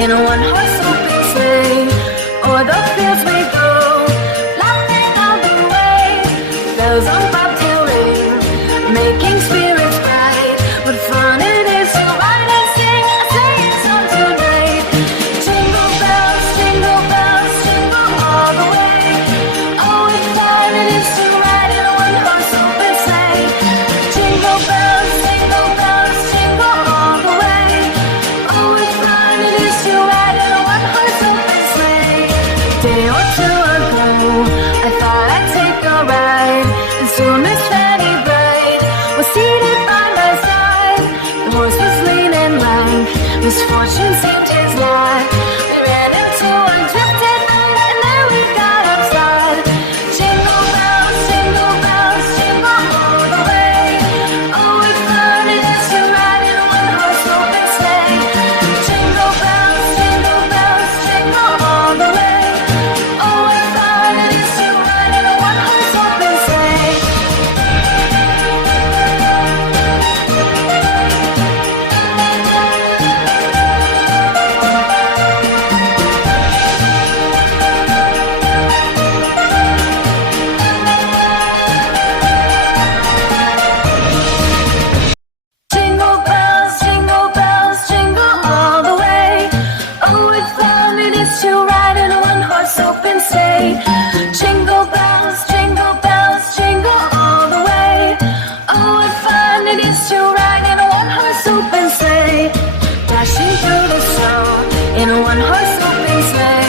in a one-horse open sleigh. O'er the fields we go, laughing all the way. Bells on bobtail ring, making spirits bright. What fun it is to ride and sing a sleighing song tonight. Jingle bells, jingle all the way. Oh, what fun it is to ride in a one-horse open sleigh. Jingle bells, jingle all the way. Oh, what fun it is to ride in a one-horse open sleigh. Day or two ago, I thought I'd take a ride, and soon Miss Fanny Bright was seated by my side. The horse was lean and lank, misfortune seemed his lot. We ran into a drifted bank, and then we got upside. Jingle bells, jingle all the way. Oh, what fun it is to ride in a one-horse open sleigh. Jingle bells, jingle all the way. Oh, what fun it is to ride in a one-horse open sleigh. Jingle bells, jingle all the way. Oh, what fun it is to ride in a one-horse open sleigh. Jingle bells, jingle all the way. Oh, what fun it is to ride in a one-horse open sleigh. Dashing through the snow in a one-horse open sleigh.